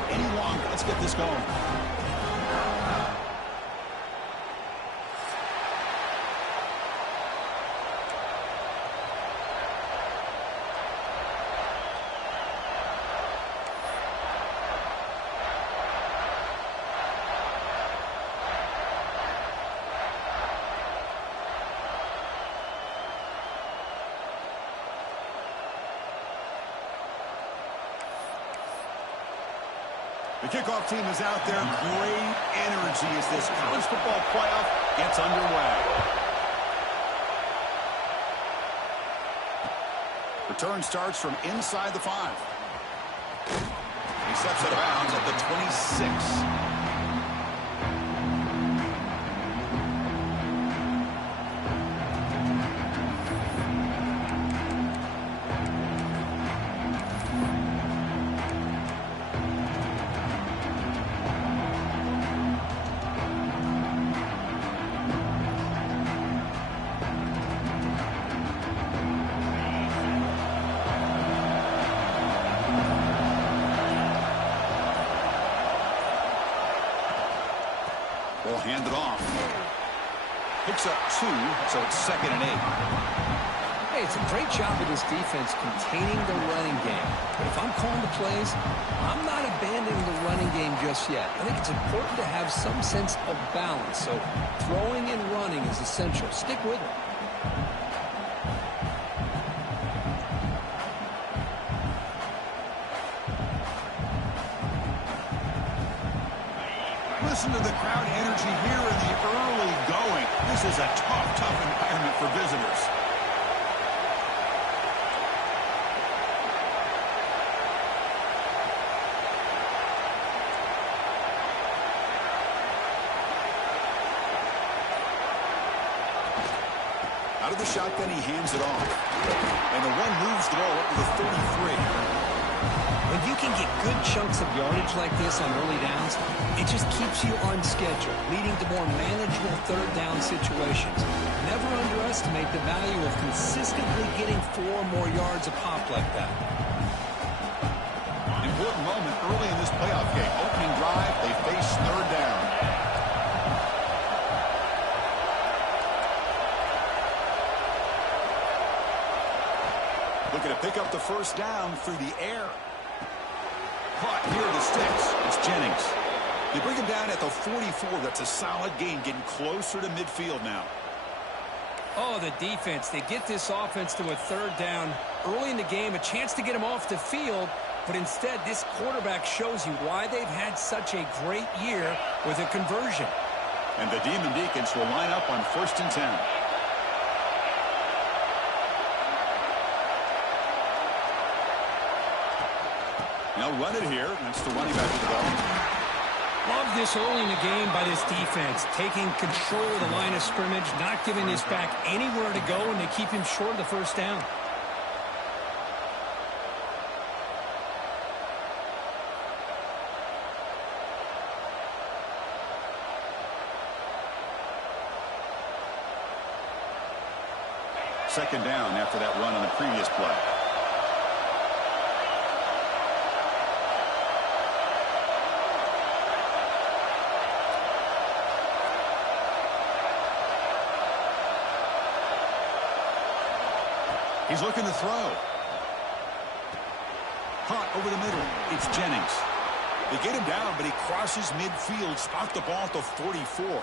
wait any longer. Let's get this going. The kickoff team is out there. Great energy as this college football playoff gets underway. Return starts from inside the 5. He steps out of bounds at the 26. Will hand it off. Picks up 2, so it's 2nd and 8. Hey, it's a great job of this defense containing the running game. But if I'm calling the plays, I'm not abandoning the running game just yet. I think it's important to have some sense of balance. So throwing and running is essential. Stick with it. Listen to the crowd energy here in the early going. This is a tough environment for visitors. Out of the shotgun, he hands it off. And the one moves the ball up to the 33. When you can get good chunks of yardage like this on early downs, it just keeps you on schedule, leading to more manageable third down situations. Never underestimate the value of consistently getting 4 more yards a pop like that. Important moment early in this playoff game. Opening drive, they face 3rd down. Looking to pick up the 1st down through the air. Caught near the sticks. It's Jennings. They bring him down at the 44. That's a solid gain, getting closer to midfield now. Oh, the defense. They get this offense to a 3rd down early in the game, a chance to get him off the field, but instead this quarterback shows you why they've had such a great year with a conversion. And the Demon Deacons will line up on 1st and 10. They'll run it here. That's the running back of the ball. Love this early in the game by this defense, taking control of the line of scrimmage, not giving this back anywhere to go, and they keep him short of the 1st down. Second down after that run on the previous play. He's looking to throw. Caught over the middle. It's Jennings. They get him down, but he crosses midfield, spot the ball at the 44.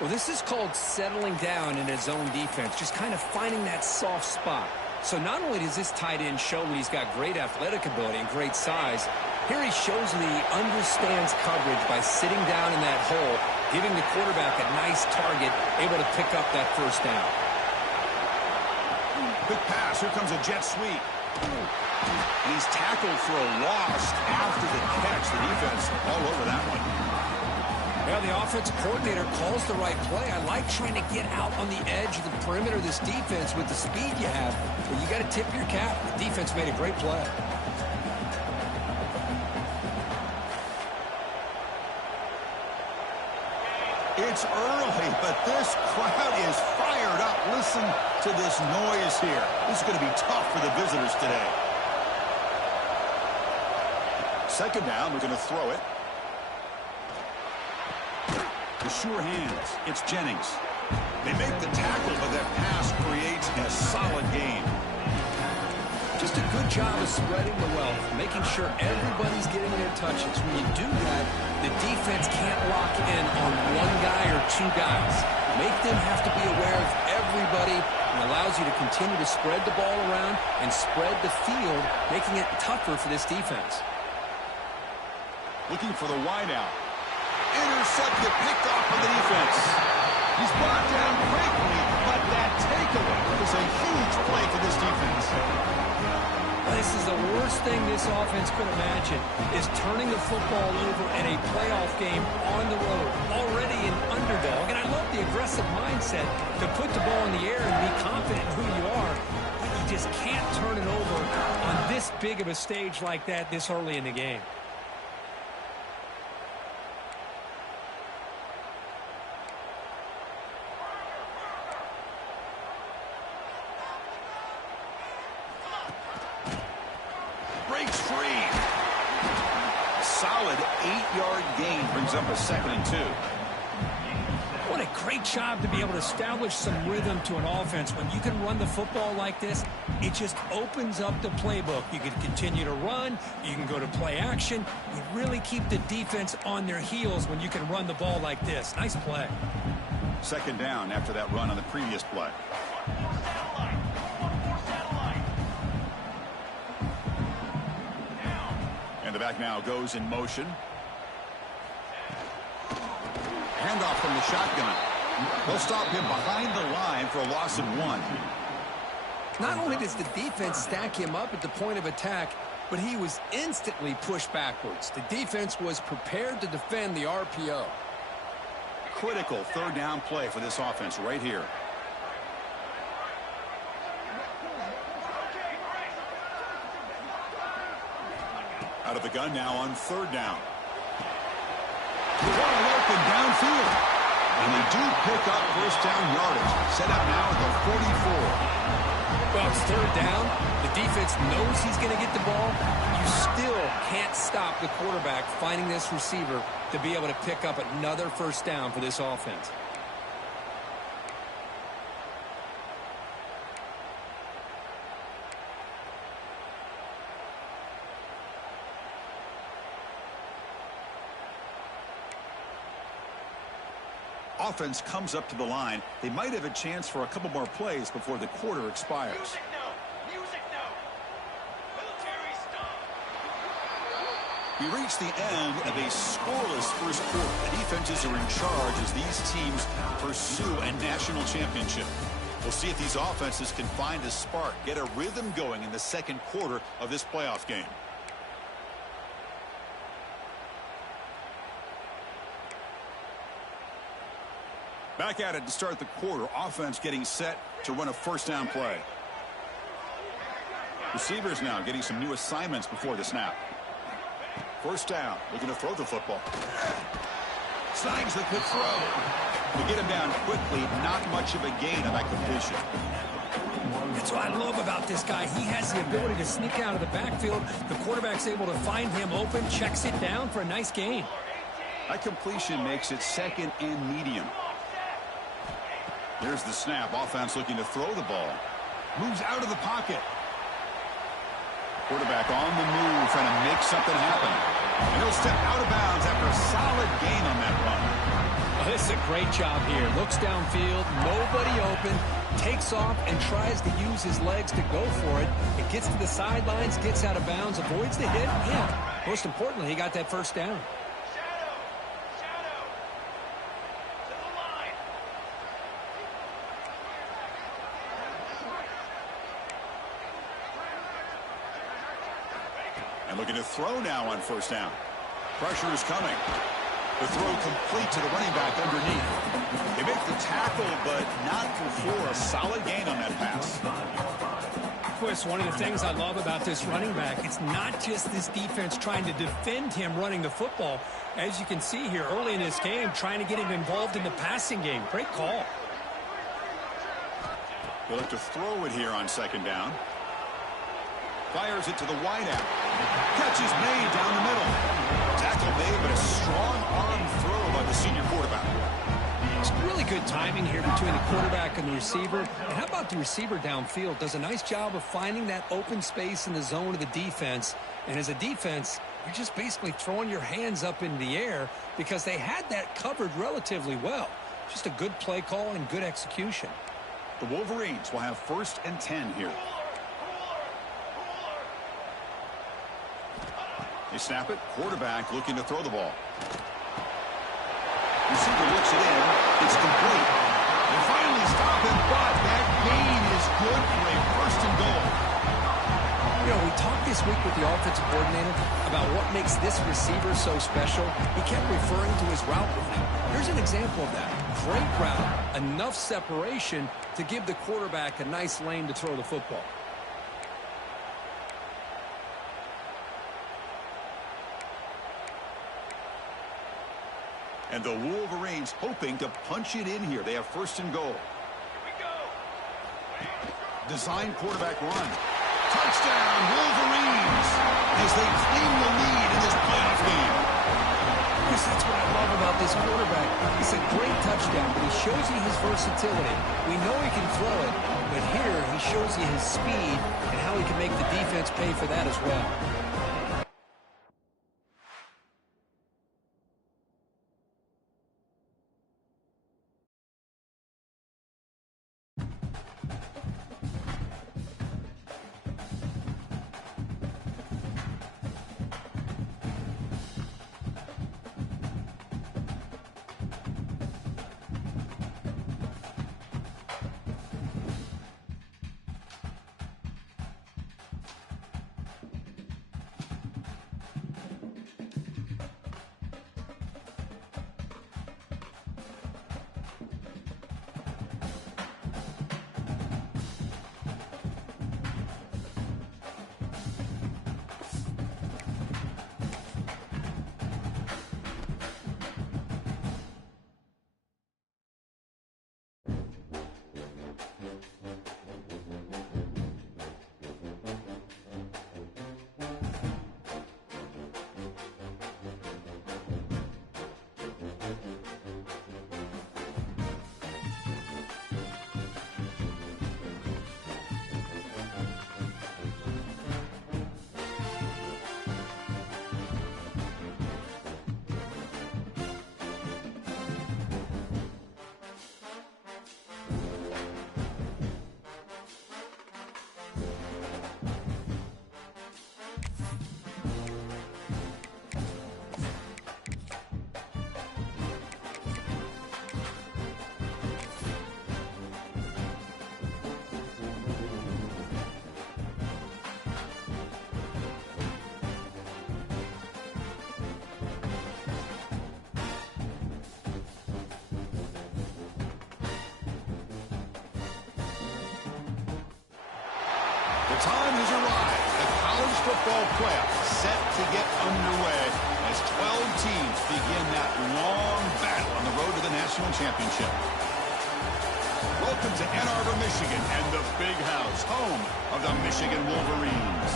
Well, this is called settling down in his own defense, just kind of finding that soft spot. So not only does this tight end show that he's got great athletic ability and great size, here he shows that he understands coverage by sitting down in that hole, giving the quarterback a nice target, able to pick up that 1st down. Quick pass. Here comes a jet sweep. And he's tackled for a loss after the catch. The defense all over that one. Well, the offensive coordinator calls the right play. I like trying to get out on the edge of the perimeter of this defense with the speed you have. But you got to tip your cap. The defense made a great play. It's early, but this crowd is fired up. Listen to this noise here. This is going to be tough for the visitors today. Second down, we're going to throw it. The sure hands. It's Jennings. They make the tackle, but that pass creates a solid gain. Just a good job of spreading the wealth, making sure everybody's getting their touches. When you do that, the defense can't lock in on one guy or two guys. Make them have to be aware of everybody, and allows you to continue to spread the ball around and spread the field, making it tougher for this defense. Looking for the wideout. Intercepted, picked off by the defense. He's brought down quickly, but that takeaway was a huge play for this defense. This is the worst thing this offense could imagine, is turning the football over in a playoff game on the road, already an underdog. And I love the aggressive mindset to put the ball in the air and be confident in who you are. But you just can't turn it over on this big of a stage like that this early in the game. Breaks free. A solid 8-yard gain brings up a 2nd and 2. What a great job to be able to establish some rhythm to an offense. When you can run the football like this, it just opens up the playbook. You can continue to run. You can go to play action. You really keep the defense on their heels when you can run the ball like this. Nice play. Second down after that run on the previous play. And the back now goes in motion. Handoff from the shotgun. They'll stop him behind the line for a loss of 1. Not only does the defense stack him up at the point of attack, but he was instantly pushed backwards. The defense was prepared to defend the RPO. Critical third down play for this offense right here. Out of the gun now on third down. Wide open downfield. And they do pick up first down yardage. Set up now at the 44. Well, it's third down. The defense knows he's going to get the ball. You still can't stop the quarterback finding this receiver to be able to pick up another first down for this offense. Offense comes up to the line. They might have a chance for a couple more plays before the quarter expires. Music note. Music note. Military stop. We reach the end of a scoreless first quarter. The defenses are in charge as these teams pursue a national championship. We'll see if these offenses can find a spark, get a rhythm going in the second quarter of this playoff game. Back at it to start the quarter. Offense getting set to run a first down play. Receivers now getting some new assignments before the snap. First down. Looking to throw the football. Snags the quick throw. To get him down quickly, not much of a gain on that completion. That's what I love about this guy. He has the ability to sneak out of the backfield. The quarterback's able to find him open, checks it down for a nice gain. That completion makes it second and medium. There's the snap. Offense looking to throw the ball. Moves out of the pocket. Quarterback on the move, trying to make something happen. And he'll step out of bounds after a solid gain on that run. Oh, this is a great job here. Looks downfield, nobody open, takes off and tries to use his legs to go for it. It gets to the sidelines, gets out of bounds, avoids the hit. Yeah, most importantly, he got that first down. And looking to throw now on first down. Pressure is coming. The throw complete to the running back underneath. They make the tackle, but not before a solid gain on that pass. Chris, one of the things I love about this running back, it's not just this defense trying to defend him running the football. As you can see here early in this game, trying to get him involved in the passing game. Great call. They'll look to throw it here on second down. Fires it to the wideout. Catch is made down the middle. Tackle made, but a strong arm throw by the senior quarterback. It's really good timing here between the quarterback and the receiver. And how about the receiver downfield? Does a nice job of finding that open space in the zone of the defense. And as a defense, you're just basically throwing your hands up in the air because they had that covered relatively well. Just a good play call and good execution. The Wolverines will have 1st and 10 here. They snap it. Quarterback looking to throw the ball. Receiver looks it in. It's complete. They finally stop him, but that gain is good for a 1st and goal. You know, we talked this week with the offensive coordinator about what makes this receiver so special. He kept referring to his route running. Here's an example of that. Great route, enough separation to give the quarterback a nice lane to throw the football. And the Wolverines hoping to punch it in here. They have 1st and goal. Here we go. Design quarterback run. Touchdown, Wolverines, as they claim the lead in this playoff game. Chris, that's what I love about this quarterback. It's a great touchdown, but he shows you his versatility. We know he can throw it, but here he shows you his speed and how he can make the defense pay for that as well. The time has arrived. The college football playoff set to get underway as 12 teams begin that long battle on the road to the national championship. Welcome to Ann Arbor, Michigan, and the Big House, home of the Michigan Wolverines.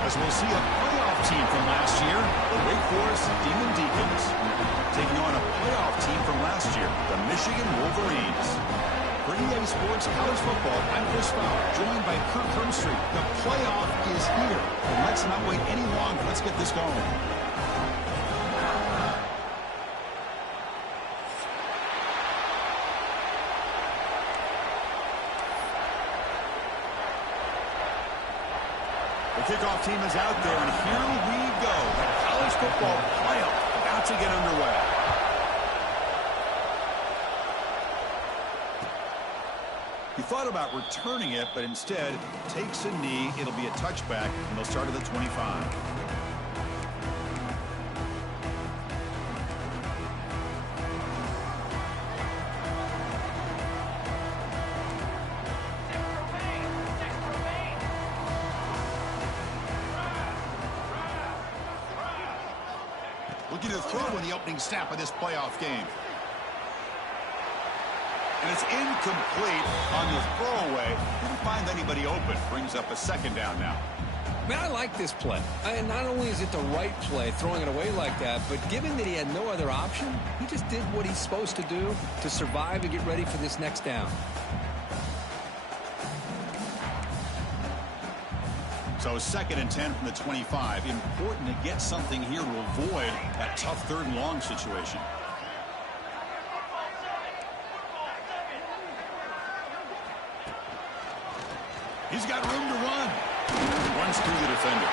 As we'll see a playoff team from last year, the Wake Forest Demon Deacons, taking on a playoff team from last year, the Michigan Wolverines. For EA Sports College Football, I'm Chris Fowler, joined by Kirk Hermstreet. The playoff is here, and let's not wait any longer. Let's get this going. The kickoff team is out there, and here we go. The college football playoff about to get underway. He thought about returning it, but instead takes a knee. It'll be a touchback, and they'll start at the 25. Looking to throw in the opening snap of this playoff game. And it's incomplete on the throwaway. Didn't find anybody open. Brings up a second down now. Man, I like this play. And not only is it the right play, throwing it away like that, but given that he had no other option, he just did what he's supposed to do to survive and get ready for this next down. So 2nd and 10 from the 25. Important to get something here to avoid that tough 3rd and long situation. He's got room to run. Runs through the defender.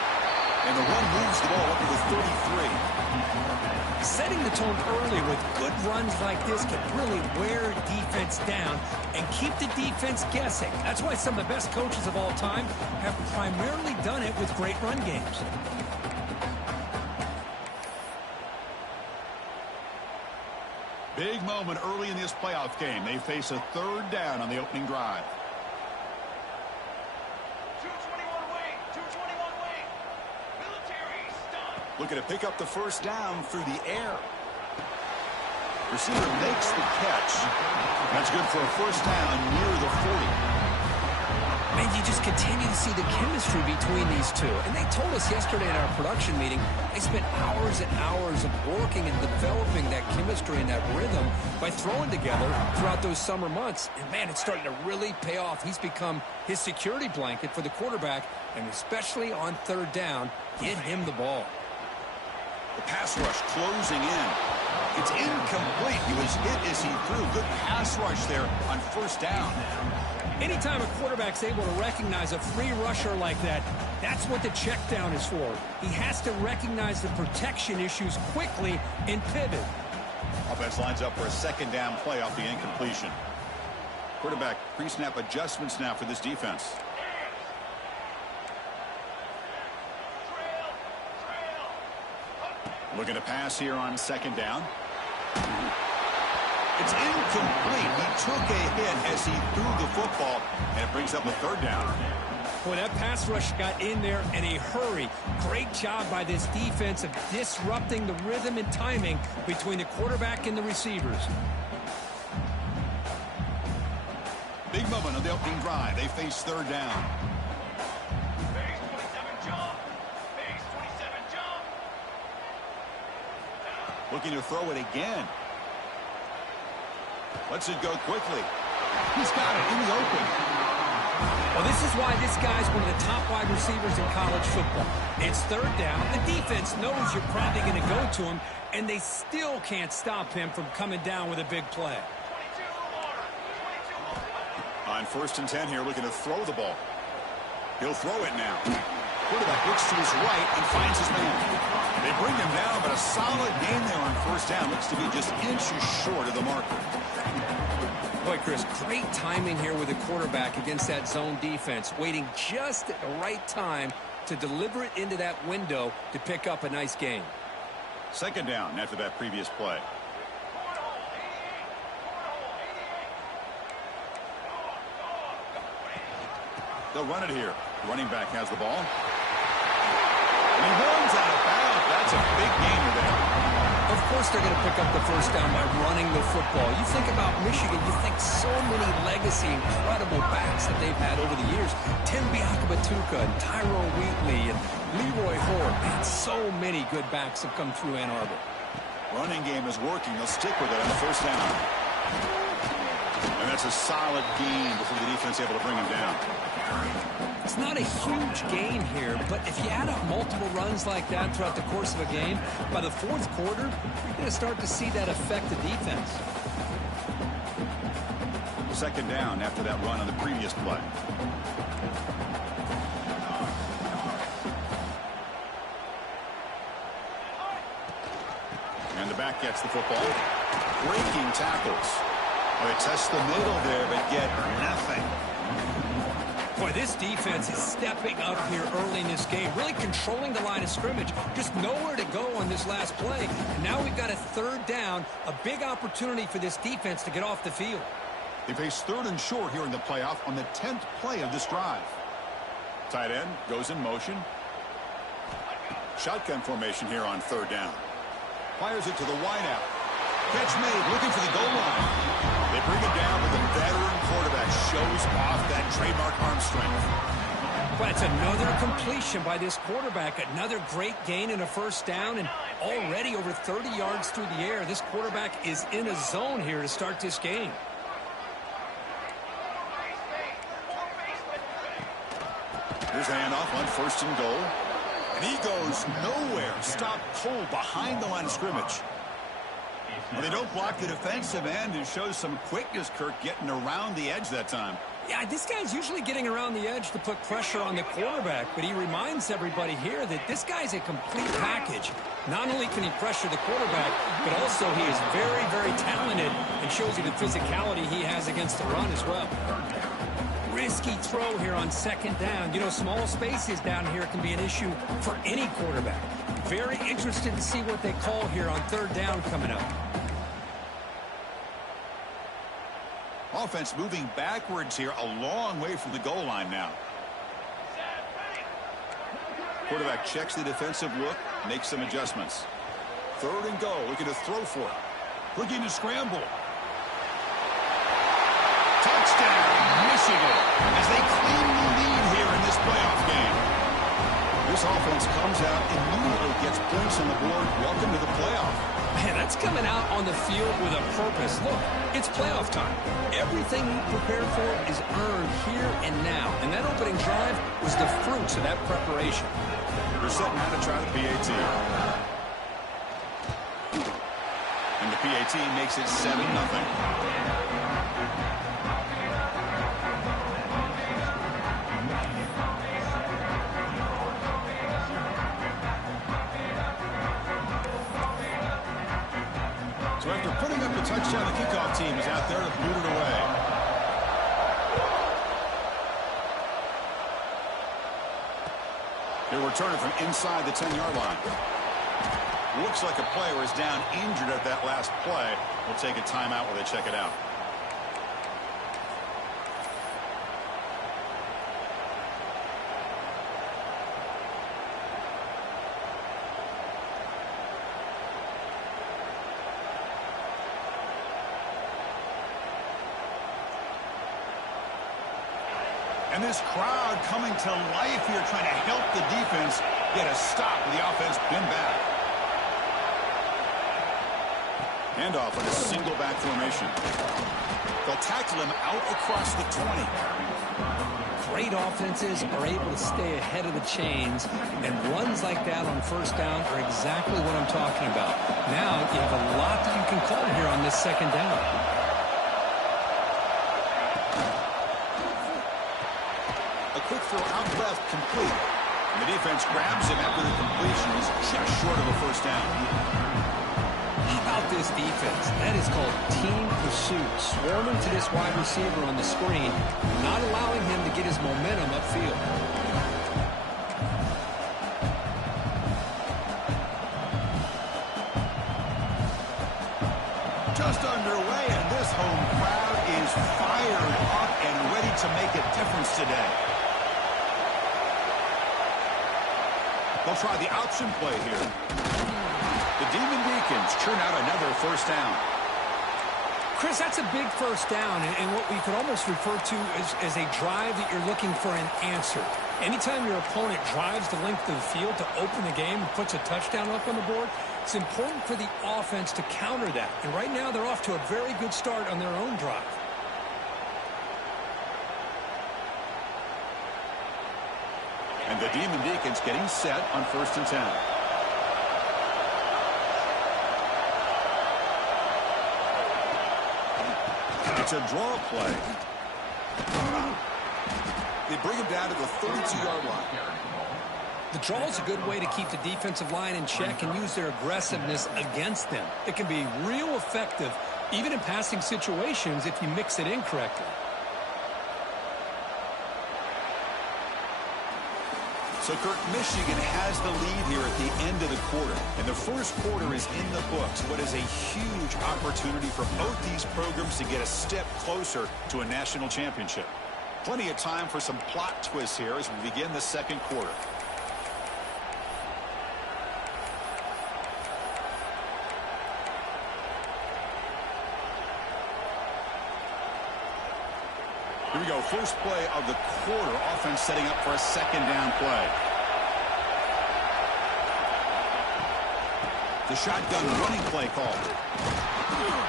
And the run moves the ball up to the 33. Setting the tone early with good runs like this can really wear defense down and keep the defense guessing. That's why some of the best coaches of all time have primarily done it with great run games. Big moment early in this playoff game. They face a 3rd down on the opening drive. 221 wing, 221 wing. Military stun. Looking to pick up the 1st down through the air. Receiver makes the catch. That's good for a 1st down near the 40. Man, you just continue to see the chemistry between these two. And they told us yesterday in our production meeting, they spent hours and hours of working and developing that chemistry and that rhythm by throwing together throughout those summer months. And, man, it's starting to really pay off. He's become his security blanket for the quarterback, and especially on 3rd down, get him the ball. The pass rush closing in. It's incomplete. He was hit as he threw. Good pass rush there on 1st down. Anytime a quarterback's able to recognize a free rusher like that, that's what the check down is for. He has to recognize the protection issues quickly and pivot. Offense lines up for a 2nd down play off the incompletion. Quarterback pre-snap adjustments now for this defense. Looking to pass here on 2nd down. It's incomplete. He took a hit as he threw the football, and it brings up a 3rd down. Boy, that pass rush got in there in a hurry. Great job by this defense of disrupting the rhythm and timing between the quarterback and the receivers. Big moment on the opening drive. They face 3rd down. Base 27 jump. Base 27 jump. Looking to throw it again. Lets it go quickly. He's got it in the open. Well, this is why this guy's one of the top wide receivers in college football. It's 3rd down. The defense knows you're probably going to go to him, and they still can't stop him from coming down with a big play. 22 On 1st and 10 here, looking to throw the ball. He'll throw it now. Quarterback looks to his right and finds his man. They bring him down, but a solid gain there on 1st down. Looks to be just inches short of the marker. Boy, Chris, great timing here with the quarterback against that zone defense, waiting just at the right time to deliver it into that window to pick up a nice gain. 2nd down after that previous play. They'll run it here. Running back has the ball. And he runs out of bounds. That's a big gainer there. Of course they're going to pick up the 1st down by running the football. You think about Michigan, you think so many legacy, incredible backs that they've had over the years. Tim Biakabatuka and Tyrone Wheatley and Leroy Hoare. Man, so many good backs have come through Ann Arbor. Running game is working. They'll stick with it on the 1st down. And that's a solid gain before the defense is able to bring him down. It's not a huge gain here, but if you add up multiple runs like that throughout the course of a game, by the 4th quarter, you're going to start to see that affect the defense. 2nd down after that run on the previous play. And the back gets the football. Breaking tackles. They test the middle there, but get nothing. Boy, this defense is stepping up here early in this game, really controlling the line of scrimmage. Just nowhere to go on this last play. And now we've got a 3rd down, a big opportunity for this defense to get off the field. They face 3rd and short here in the playoff on the 10th play of this drive. Tight end goes in motion. Shotgun formation here on 3rd down. Fires it to the wideout. Catch made, looking for the goal line. They bring it down, but the veteran quarterback shows off that trademark arm strength. Well, that's another completion by this quarterback. Another great gain and a first down, and already over 30 yards through the air. This quarterback is in a zone here to start this game. Here's a handoff on 1st and goal. And he goes nowhere. Stop cold behind the line of scrimmage. Well, they don't block the defensive end and shows some quickness, Kirk, getting around the edge that time. Yeah, this guy's usually getting around the edge to put pressure on the quarterback, but he reminds everybody here that this guy's a complete package. Not only can he pressure the quarterback, but also he is very, very talented and shows you the physicality he has against the run as well. Risky throw here on 2nd down. You know, small spaces down here can be an issue for any quarterback. Very interested to see what they call here on 3rd down coming up. Offense moving backwards here, a long way from the goal line now. Quarterback checks the defensive look, makes some adjustments. 3rd and goal, looking to throw for it. Looking to scramble. Touchdown, Michigan, as they claim the lead here in this playoff game. This offense comes out and immediately gets points on the board. Welcome to the playoff. Man, that's coming out on the field with a purpose. Look, it's playoff time. Everything you prepare for is earned here and now. And that opening drive was the fruits of that preparation. They're setting out to try the PAT. And the PAT makes it 7-0. So after putting up the touchdown, the kickoff team is out there to boot it away. He'll return it from inside the 10-yard line. Looks like a player is down injured at that last play. We'll take a timeout while they check it out. And this crowd coming to life here, trying to help the defense get a stop with the offense pinned back. Handoff in a single back formation. They'll tackle him out across the 20. Great offenses are able to stay ahead of the chains, and runs like that on 1st down are exactly what I'm talking about. Now you have a lot that you can call here on this 2nd down. Quick throw out left, complete. And the defense grabs him after the completion. He's just short of a 1st down. How about this defense? That is called team pursuit. Swarming to this wide receiver on the screen, not allowing him to get his momentum upfield. Just underway, and this home crowd is fired up and ready to make a difference today. They'll try the option play here. The Demon Deacons churn out another 1st down. Chris, that's a big 1st down, and what we could almost refer to as a drive that you're looking for an answer. Anytime your opponent drives the length of the field to open the game and puts a touchdown up on the board, it's important for the offense to counter that. And right now they're off to a very good start on their own drive. And the Demon Deacons getting set on 1st and 10. It's a draw play. They bring him down to the 32-yard line. The draw is a good way to keep the defensive line in check and use their aggressiveness against them. It can be real effective, even in passing situations, if you mix it in correctly. So, Kirk, Michigan has the lead here at the end of the quarter. And the 1st quarter is in the books. What is a huge opportunity for both these programs to get a step closer to a national championship. Plenty of time for some plot twists here as we begin the 2nd quarter. Here we go. First play of the quarter. Offense setting up for a second down play. The shotgun running play called.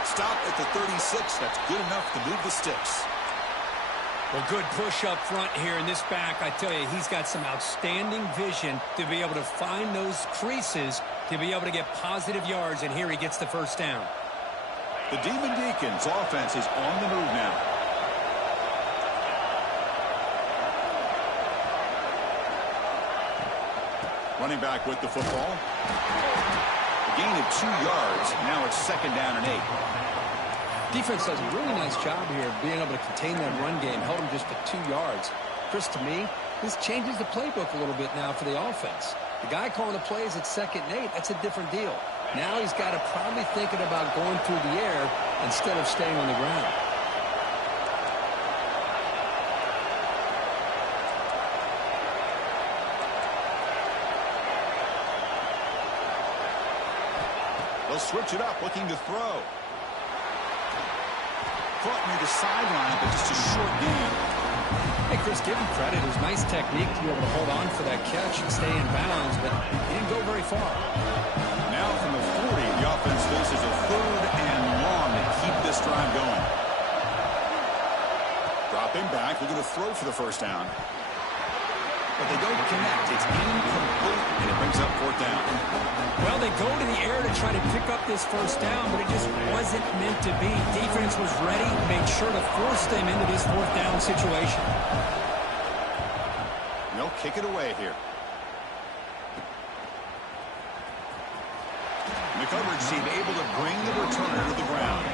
Stop at the 36. That's good enough to move the sticks. Well, good push up front here in this back. I tell you, he's got some outstanding vision to be able to find those creases, to be able to get positive yards, and here he gets the first down. The Demon Deacons offense is on the move now. Running back with the football. A gain of 2 yards. Now it's second down and 8. Defense does a really nice job here of being able to contain that run game. Held him just to 2 yards. Chris, to me, this changes the playbook a little bit now for the offense. The guy calling the plays at 2nd and 8, that's a different deal. Now he's got to probably thinking about going through the air instead of staying on the ground. They'll switch it up, looking to throw. Caught near the sideline, but just a short gain. Hey, Chris, give him credit. It was nice technique to be able to hold on for that catch and stay in bounds, but he didn't go very far. Now from the 40, the offense faces a 3rd and long to keep this drive going. Dropping back, looking to throw for the first down. But they don't connect. It's incomplete, and it brings up 4th down. Well, they go to the air to try to pick up this first down, but it just wasn't meant to be. Defense was ready, made sure to force them into this 4th down situation. They'll kick it away here. The coverage team able to bring the returner to the ground.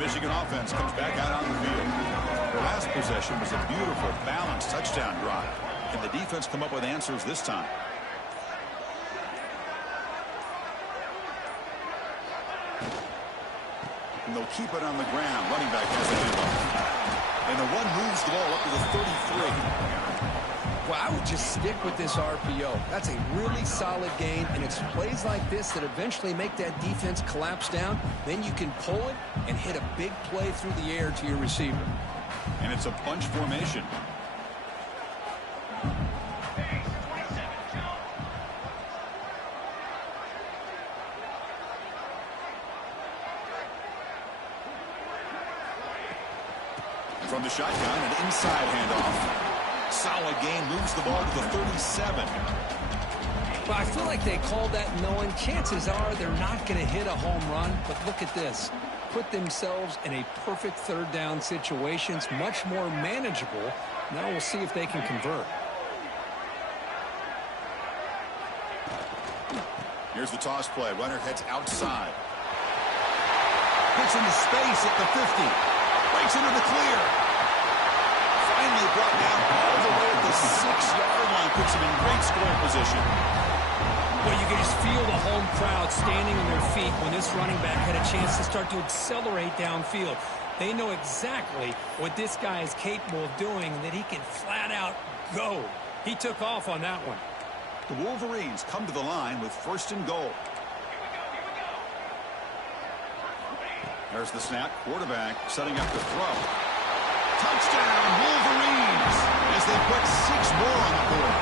Michigan offense comes back out on the field. Their last possession was a beautiful, balanced touchdown drive. Can the defense come up with answers this time? And they'll keep it on the ground. Running back has a handoff. And the one moves the ball up to the 33. Well, I would just stick with this RPO. That's a really solid game, and it's plays like this that eventually make that defense collapse down. Then you can pull it and hit a big play through the air to your receiver. And it's a bunch formation. From the shotgun, an inside handoff. Solid game, moves the ball to the 37. Well, I feel like they called that knowing chances are they're not going to hit a home run. But look at this. Put themselves in a perfect 3rd down situation. It's much more manageable. Now we'll see if they can convert. Here's the toss play. Runner heads outside. Gets into space at the 50. Breaks into the clear. Finally brought down all the way at the 6-yard line. Puts him in great scoring position. Well, you can just feel the home crowd standing on their feet when this running back had a chance to start to accelerate downfield. They know exactly what this guy is capable of doing and that he can flat out go. He took off on that one. The Wolverines come to the line with 1st and goal. There's the snap. Quarterback setting up the throw. Touchdown, Wolverines, as they put 6 more on the board.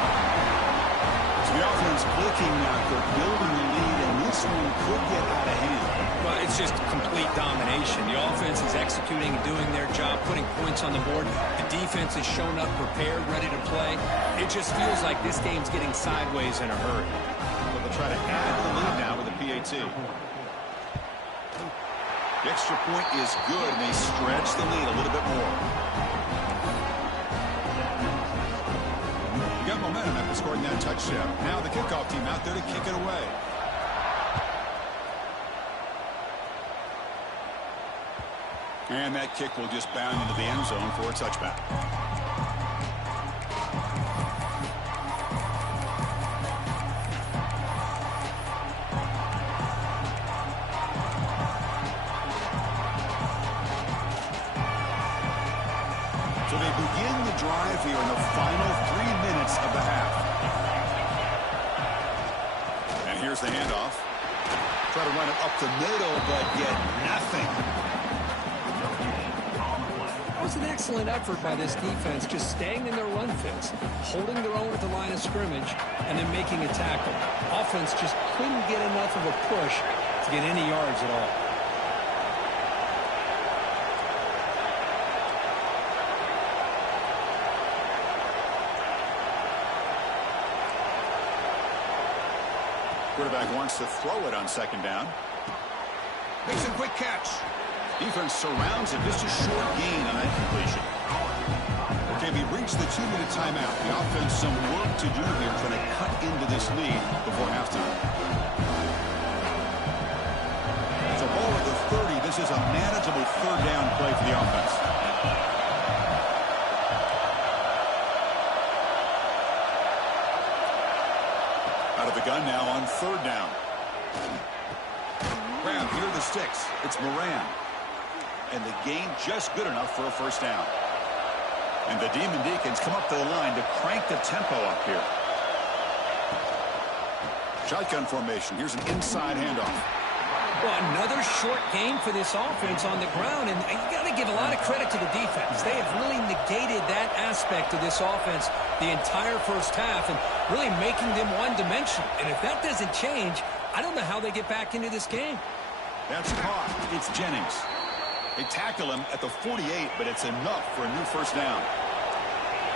So the offense clicking now. They're building the lead, and this one could get out of hand. Well, it's just complete domination. The offense is executing and doing their job, putting points on the board. The defense is shown up, prepared, ready to play. It just feels like this game's getting sideways in a hurry. But they'll try to add the lead now with a PAT. The extra point is good, and they stretch the lead a little bit more. You got momentum after scoring that touchdown. Now the kickoff team out there to kick it away. And that kick will just bound into the end zone for a touchback. So they begin the drive here in the final 3 minutes of the half. Here's the handoff. Try to run it up the middle, but get nothing. That was an excellent effort by this defense, just staying in their run fits, holding their own at the line of scrimmage, and then making a tackle. Offense just couldn't get enough of a push to get any yards at all. Quarterback wants to throw it on second down. Makes a quick catch. Defense surrounds it. Just a short gain on that completion. Okay, we reached the 2-minute timeout. The offense some work to do here trying to cut into this lead before halftime. So ball at the 30. This is a manageable third down play for the offense. Out of the gun now on third down. Grab here are the sticks. It's Moran. And the gain just good enough for a first down. And the Demon Deacons come up to the line to crank the tempo up here. Shotgun formation. Here's an inside handoff. Well, another short gain for this offense on the ground, and you got to give a lot of credit to the defense. They have really negated that aspect of this offense the entire first half and really making them one-dimensional. And if that doesn't change, I don't know how they get back into this game. That's caught. It's Jennings. They tackle him at the 48, but it's enough for a new first down.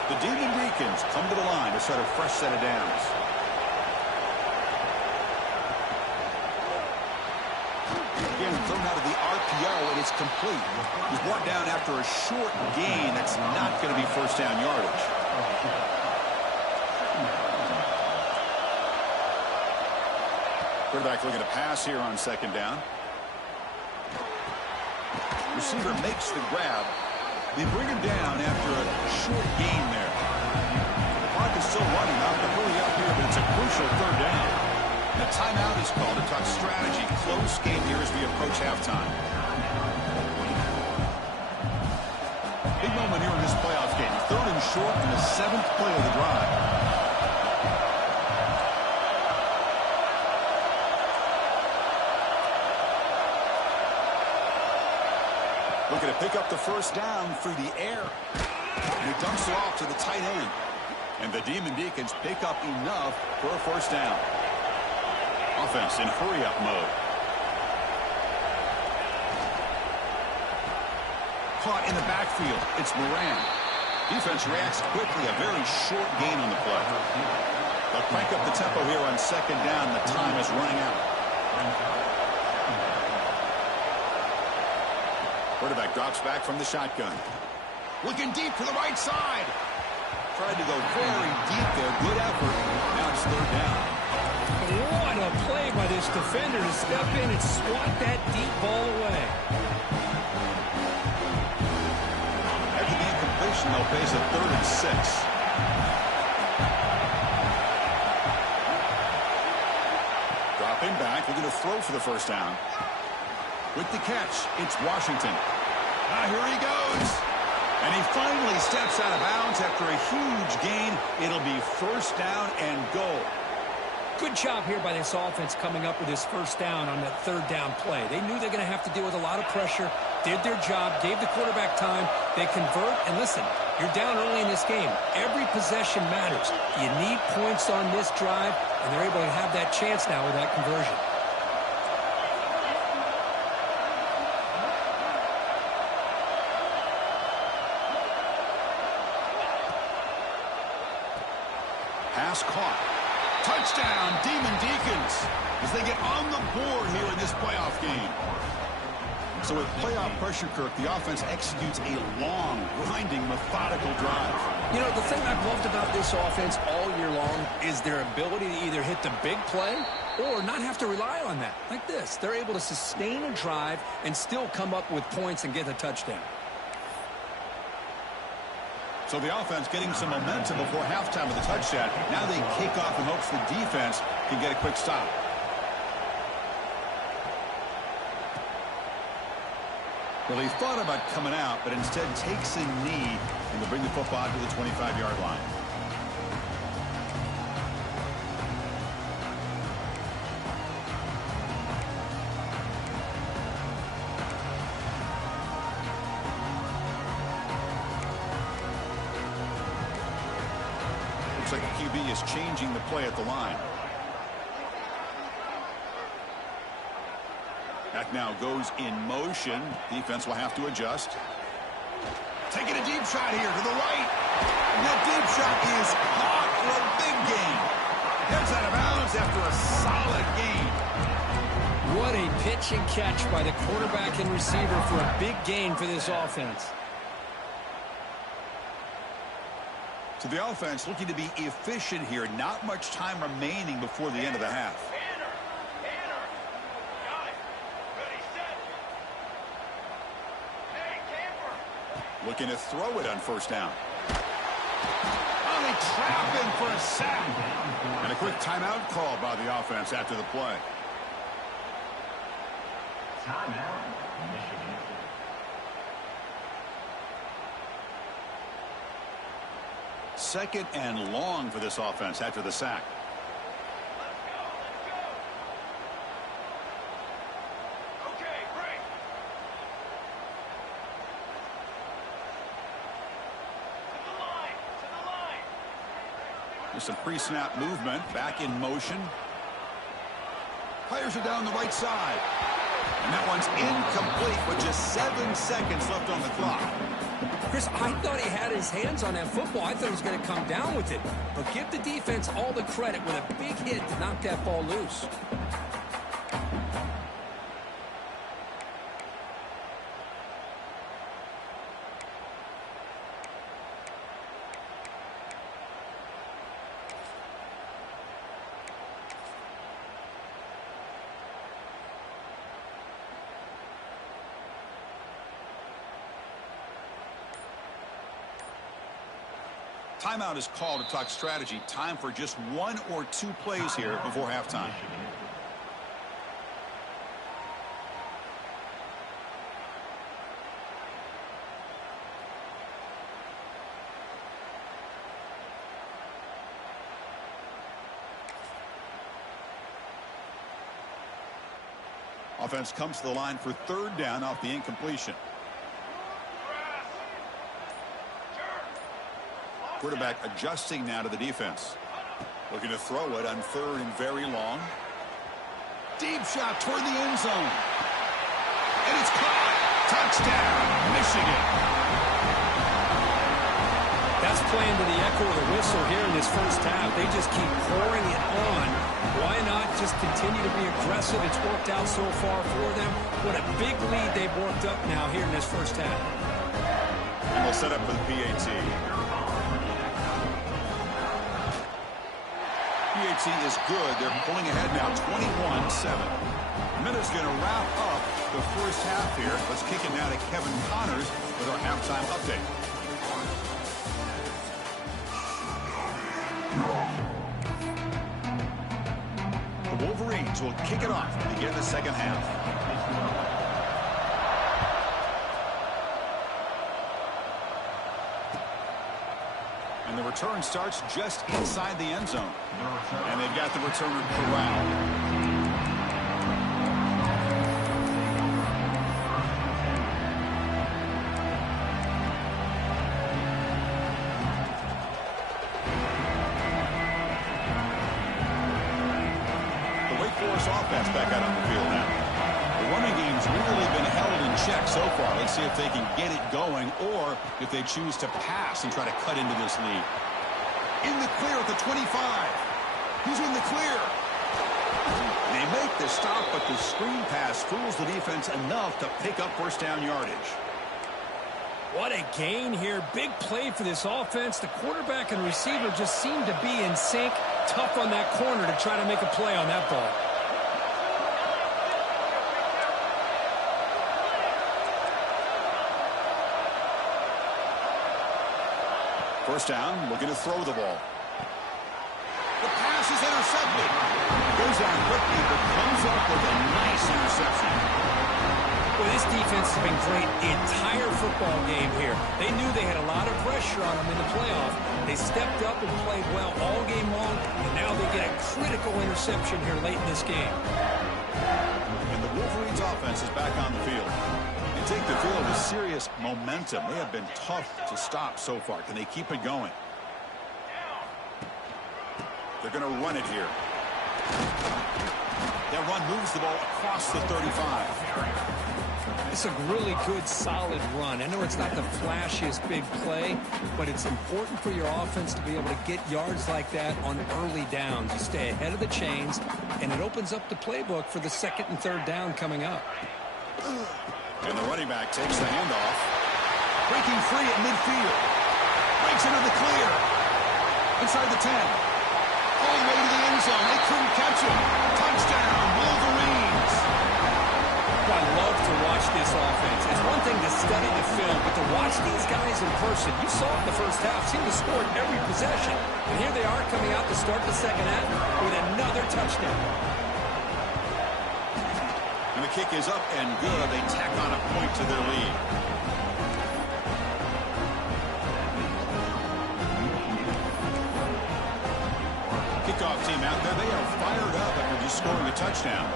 The Demon Deacons come to the line to start a fresh set of downs. Again, thrown out of the RPO, and it's complete. He's brought down after a short gain. That's not going to be first down yardage. Quarterback looking to pass here on second down. Receiver makes the grab. They bring him down after a short gain there. The clock is still running. Not to hurry up here, but it's a crucial third down. The timeout is called to talk strategy. Close game here as we approach halftime. Big moment here in this playoff game. Third and short in the 7th play of the drive. Looking to pick up the first down through the air. And he dumps it off to the tight end. And the Demon Deacons pick up enough for a first down. Offense in hurry-up mode. Caught in the backfield. It's Moran. Defense reacts quickly. A very short gain on the play. They'll crank up the tempo here on second down. The time is running out. Quarterback drops back from the shotgun. Looking deep to the right side. Tried to go very deep there. Good effort. Now it's third down. What a play by this defender to step in and swat that deep ball away. After the incompletion, they'll face a 3rd and 6. Dropping back, looking to throw for the first down. With the catch, it's Washington. Here he goes. And he finally steps out of bounds after a huge gain. It'll be first down and goal. Good job here by this offense coming up with this first down on that third down play. They knew they're going to have to deal with a lot of pressure, did their job, gave the quarterback time. They convert, and listen, you're down early in this game. Every possession matters. You need points on this drive, and they're able to have that chance now with that conversion. Pass caught. Touchdown, Demon Deacons, as they get on the board here in this playoff game. So with playoff pressure, Kirk, the offense executes a long, grinding, methodical drive. You know, the thing I've loved about this offense all year long is their ability to either hit the big play or not have to rely on that. Like this, they're able to sustain a drive and still come up with points and get a touchdown. So the offense getting some momentum before halftime with a touchdown. Now they kick off in hopes the defense can get a quick stop. Well, he thought about coming out, but instead takes a knee and will bring the football to the 25-yard line. Looks like the QB is changing the play at the line. That now goes in motion. Defense will have to adjust. Taking a deep shot here to the right. And that deep shot is caught for a big gain. Heads out of bounds after a solid gain. What a pitch and catch by the quarterback and receiver for a big gain for this offense. So the offense looking to be efficient here. Not much time remaining before the end of the half. Looking to throw it on first down. Oh, they trap him for a sack. And a quick timeout call by the offense after the play. Timeout, Michigan. Second and long for this offense after the sack. There's some pre-snap movement. Back in motion. Fires it down the right side. And that one's incomplete with just 7 seconds left on the clock. Chris, I thought he had his hands on that football. I thought he was going to come down with it. But give the defense all the credit with a big hit to knock that ball loose. Timeout is called to talk strategy. Time for just 1 or 2 plays here before halftime. Offense comes to the line for third down off the incompletion. Quarterback adjusting now to the defense. Looking to throw it on third and very long. Deep shot toward the end zone. And it's caught. Touchdown, Michigan. That's playing to the echo of the whistle here in this first half. They just keep pouring it on. Why not just continue to be aggressive? It's worked out so far for them. What a big lead they've worked up now here in this first half. And we'll set up for the PAT. PAT is good. They're pulling ahead now 21-7. Minute's going to wrap up the first half here. Let's kick it now to Kevin Connors with our halftime update. The Wolverines will kick it off to begin the second half. And the return starts just inside the end zone. And they've got the returner corralled. The Wake Forest offense back out on the field now. The running game's really been held in check so far. Let's see if they can get it going or if they choose to pass and try to cut into this lead. In the clear at the 25. He's in the clear. They make the stop, but the screen pass fools the defense enough to pick up first down yardage. What a gain here. Big play for this offense. The quarterback and receiver just seem to be in sync. Tough on that corner to try to make a play on that ball. First down, looking to throw the ball. The pass is intercepted. Goes out quickly, but comes up with a nice interception. Well, this defense has been great the entire football game here. They knew they had a lot of pressure on them in the playoff. They stepped up and played well all game long, and now they get a critical interception here late in this game. And the Wolverines offense is back on the field. They take the field with serious momentum. They have been tough to stop so far. Can they keep it going? They're going to run it here. That run moves the ball across the 35. It's a really good, solid run. I know it's not the flashiest big play, but it's important for your offense to be able to get yards like that on early downs. You stay ahead of the chains, and it opens up the playbook for the second and third down coming up. And the running back takes the handoff. Breaking free at midfield. Breaks into the clear. Inside the 10. All the way to the end zone. They couldn't catch him. Touchdown, Wolverines. I love to watch this offense. It's one thing to study the film, but to watch these guys in person, you saw it in the first half, seemed to score every possession. And here they are coming out to start the second half with another touchdown. And the kick is up and good. They tack on a point to their lead. Kickoff team out there. They are fired up after just scoring a touchdown.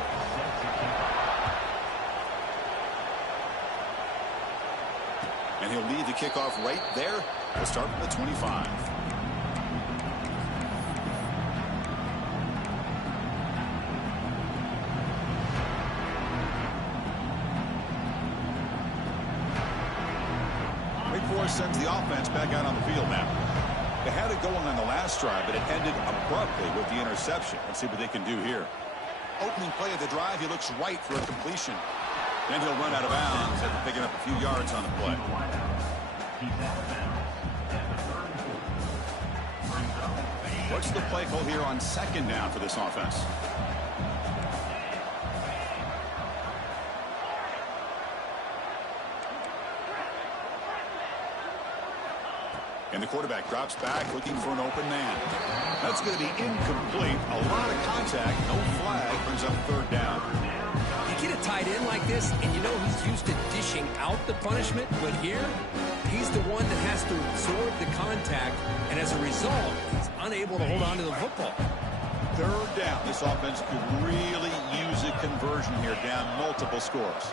And he'll lead the kickoff right there. We'll start from the 25. Wake Forest sends the offense back out on the field now. They had it going on the last drive, but it ended abruptly with the interception. Let's see what they can do here. Opening play of the drive, he looks right for a completion. Then he'll run out of bounds after picking up a few yards on the play. What's the play call here on second down for this offense? And the quarterback drops back looking for an open man. That's going to be incomplete. A lot of contact. No flag. Brings up third down. You get a tight end like this, and you know he's used to dishing out the punishment, but here, he's the one that has to absorb the contact, and as a result, he's unable to hold on to the football. Third down. This offense could really use a conversion here, down multiple scores.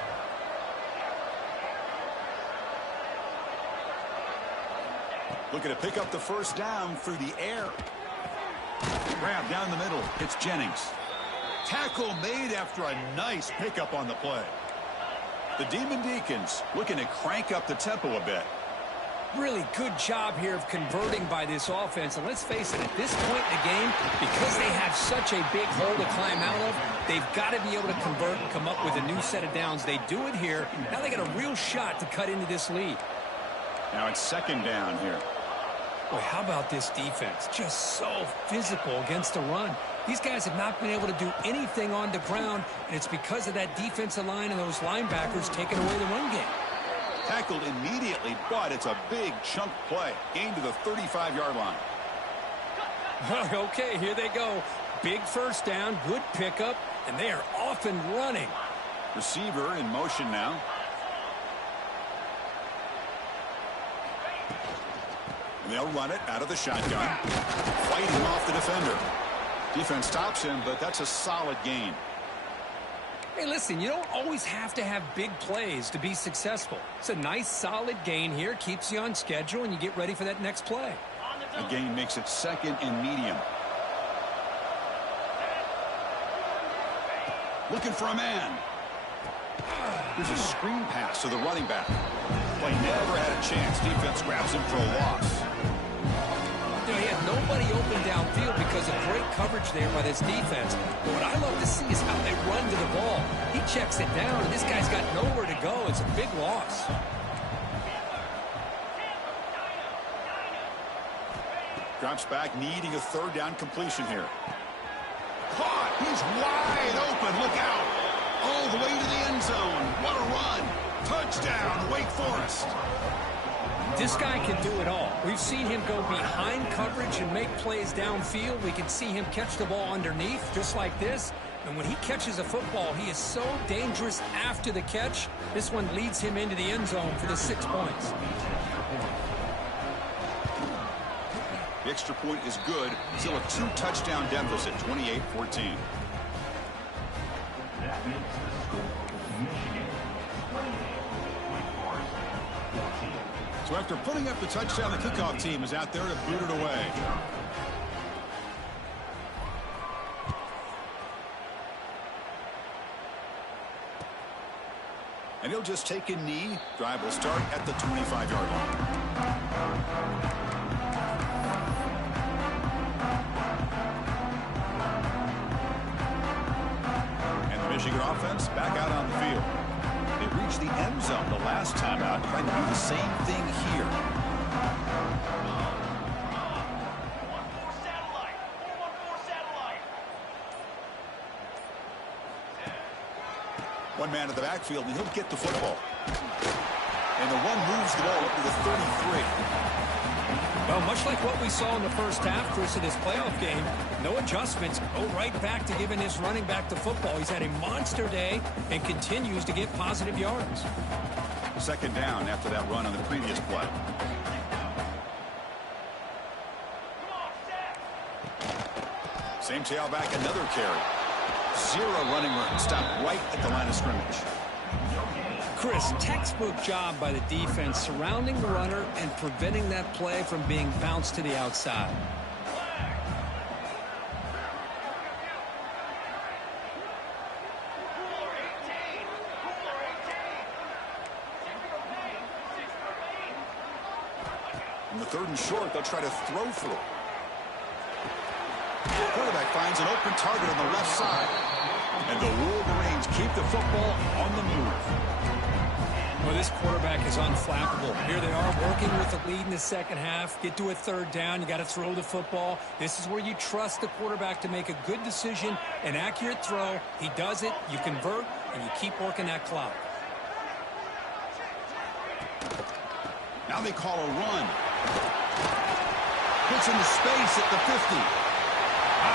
Looking to pick up the first down through the air. Grab down the middle. It's Jennings. Tackle made after a nice pickup on the play. The Demon Deacons looking to crank up the tempo a bit. Really good job here of converting by this offense. And let's face it, at this point in the game, because they have such a big hole to climb out of, they've got to be able to convert and come up with a new set of downs. They do it here. Now they got a real shot to cut into this lead. Now it's second down here. Boy, how about this defense? Just so physical against the run. These guys have not been able to do anything on the ground, and it's because of that defensive line and those linebackers taking away the run game. Tackled immediately, but it's a big chunk play. Gain to the 35-yard line. Okay, here they go. Big first down, good pickup, and they are off and running. Receiver in motion now. And they'll run it out of the shotgun. Fighting off the defender. Defense stops him, but that's a solid gain. Hey, listen, you don't always have to have big plays to be successful. It's a nice, solid gain here. Keeps you on schedule, and you get ready for that next play. The gain makes it second and medium. Looking for a man. Here's a screen pass to the running back. Play never had a chance. Defense grabs him for a loss. You know, he had nobody open downfield because of great coverage there by this defense. But what I love to see is how they run to the ball. He checks it down, and this guy's got nowhere to go. It's a big loss. Drops back, needing a third down completion here. Caught! He's wide open. Look out! All the way to the end zone. What a run! Touchdown, Wake Forest. This guy can do it all. We've seen him go behind coverage and make plays downfield. We can see him catch the ball underneath, just like this. And when he catches a football, he is so dangerous after the catch. This one leads him into the end zone for the 6 points. The extra point is good. Still a 2-touchdown deficit, 28-14. So after putting up the touchdown, the kickoff team is out there to boot it away. And he'll just take a knee. Drive will start at the 25-yard line. And the Michigan offense back out on the field. They reached the end zone the last time out, trying to do the same thing here. One man at the backfield, and he'll get the football. And the one moves the ball up to the 33. Well, much like what we saw in the first half, Chris, in this playoff game, no adjustments. Go right back to giving his running back the football. He's had a monster day and continues to get positive yards. Second down after that run on the previous play. Same tailback, another carry. 0 running room. Stopped right at the line of scrimmage. Chris, textbook job by the defense surrounding the runner and preventing that play from being bounced to the outside. On the 3rd and short, they'll try to throw for it. Quarterback finds an open target on the left side. And the Wolverines keep the football on the move. Well, this quarterback is unflappable. Here they are working with the lead in the second half. Get to a 3rd down. You got to throw the football. This is where you trust the quarterback to make a good decision, an accurate throw. He does it. You convert, and you keep working that clock. Now they call a run. Puts into space at the 50.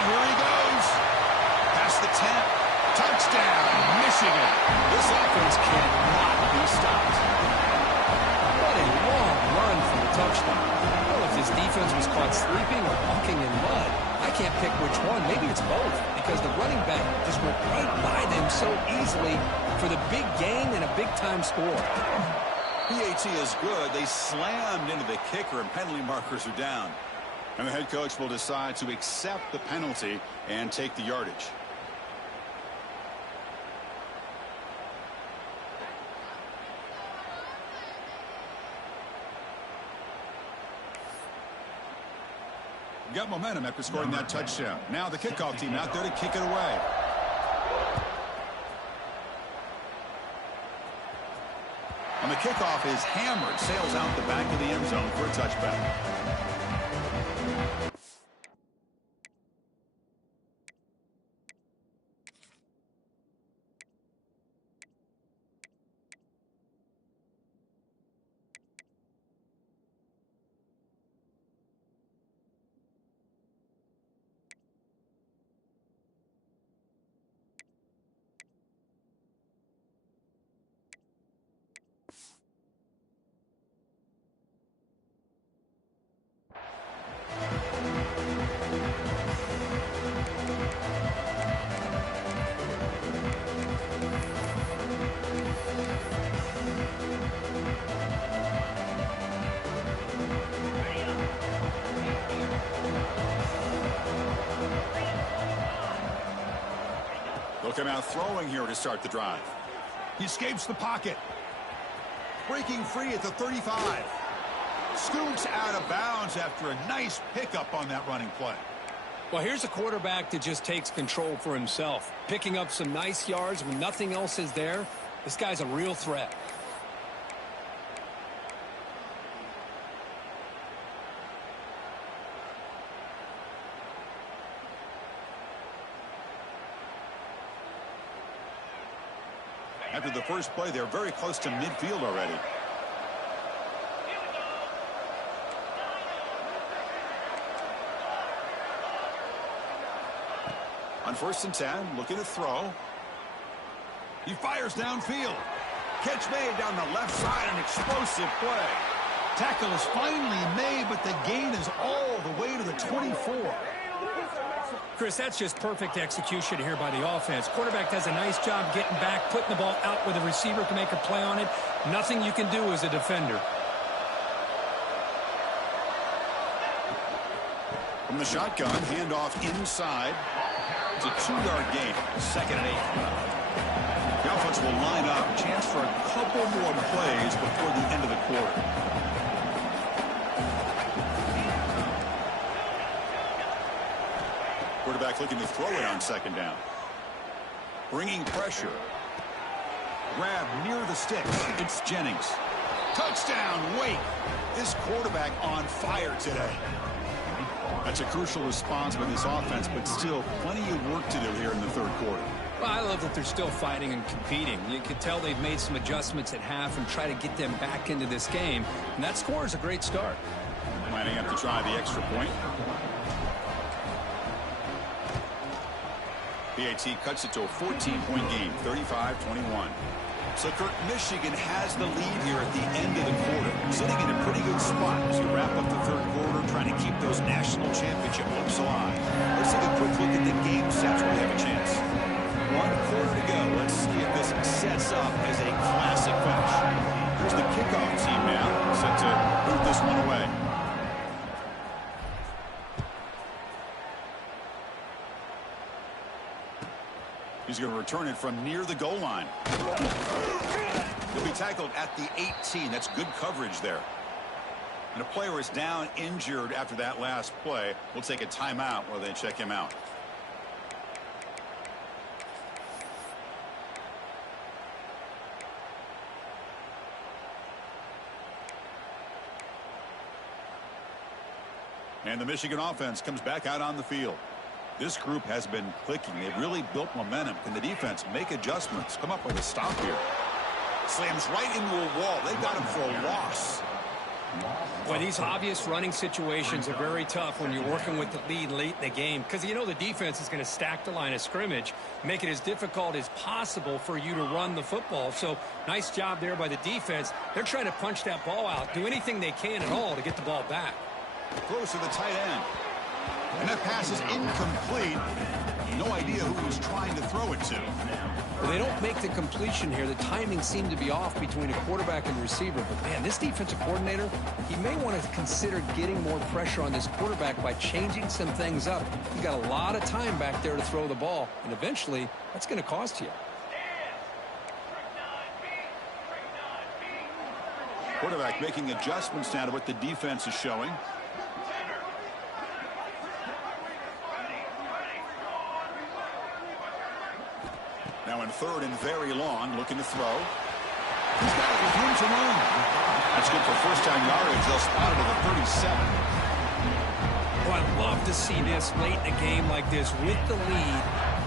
Here he goes. Past the 10. Touchdown, Michigan. This offense cannot be stopped. What a long run for the touchdown. Well, if this defense was caught sleeping or walking in mud, I can't pick which one. Maybe it's both, because the running back just went right by them so easily for the big gain and a big-time score. PAT is good. They slammed into the kicker, and penalty markers are down. And the head coach will decide to accept the penalty and take the yardage. Got momentum after scoring that touchdown. Now the kickoff team out there to kick it away. And the kickoff is hammered. Sails out the back of the end zone for a touchback. They'll come out throwing here to start the drive. He escapes the pocket. Breaking free at the 35. Scoots out of bounds after a nice pickup on that running play. Well, here's a quarterback that just takes control for himself. Picking up some nice yards when nothing else is there. This guy's a real threat. After the first play, they're very close to midfield already. On 1st and 10, looking to throw. He fires downfield. Catch made down the left side, an explosive play. Tackle is finally made, but the gain is all the way to the 24. Chris, that's just perfect execution here by the offense. Quarterback does a nice job getting back, putting the ball out where the receiver can make a play on it. Nothing you can do as a defender. From the shotgun, handoff inside. It's a 2-yard gain. 2nd and 8. The offense will line up. Chance for a couple more plays before the end of the quarter. Quarterback looking to throw it on second down. Bringing pressure. Grab near the sticks. It's Jennings. Touchdown, Wake. This quarterback on fire today. That's a crucial response by this offense, but still plenty of work to do here in the third quarter. Well, I love that they're still fighting and competing. You can tell they've made some adjustments at half and try to get them back into this game. And that score is a great start. Lining up to try the extra point. PAT cuts it to a 14-point game, 35-21. So, Kirk, Michigan has the lead here at the end of the quarter, sitting in a pretty good spot as you wrap up the third quarter, trying to keep those national championship hopes alive. Let's take a quick look at the game sets where we have a chance. 1 quarter to go. Let's see if this sets up as a classic finish. Here's the kickoff team now, set to boot this one away. He's going to return it from near the goal line. He'll be tackled at the 18. That's good coverage there. And a player is down injured after that last play. We'll take a timeout while they check him out. And the Michigan offense comes back out on the field. This group has been clicking. They've really built momentum. Can the defense make adjustments? Come up with a stop here. Slams right into a wall. They got him for a loss. Well, these obvious running situations are very tough when you're working with the lead late in the game, because you know the defense is going to stack the line of scrimmage, make it as difficult as possible for you to run the football. So nice job there by the defense. They're trying to punch that ball out, do anything they can at all to get the ball back. Close to the tight end. And that pass is incomplete. No idea who he was trying to throw it to. Well, they don't make the completion here. The timing seemed to be off between a quarterback and receiver. But, man, this defensive coordinator, he may want to consider getting more pressure on this quarterback by changing some things up. He's got a lot of time back there to throw the ball. And eventually, that's going to cost you. Quarterback making adjustments now to what the defense is showing. Now in third and very long, looking to throw. He's got it with room to run. That's good for first down yardage. They'll spot it at the 37. Oh, I love to see this late in a game like this with the lead.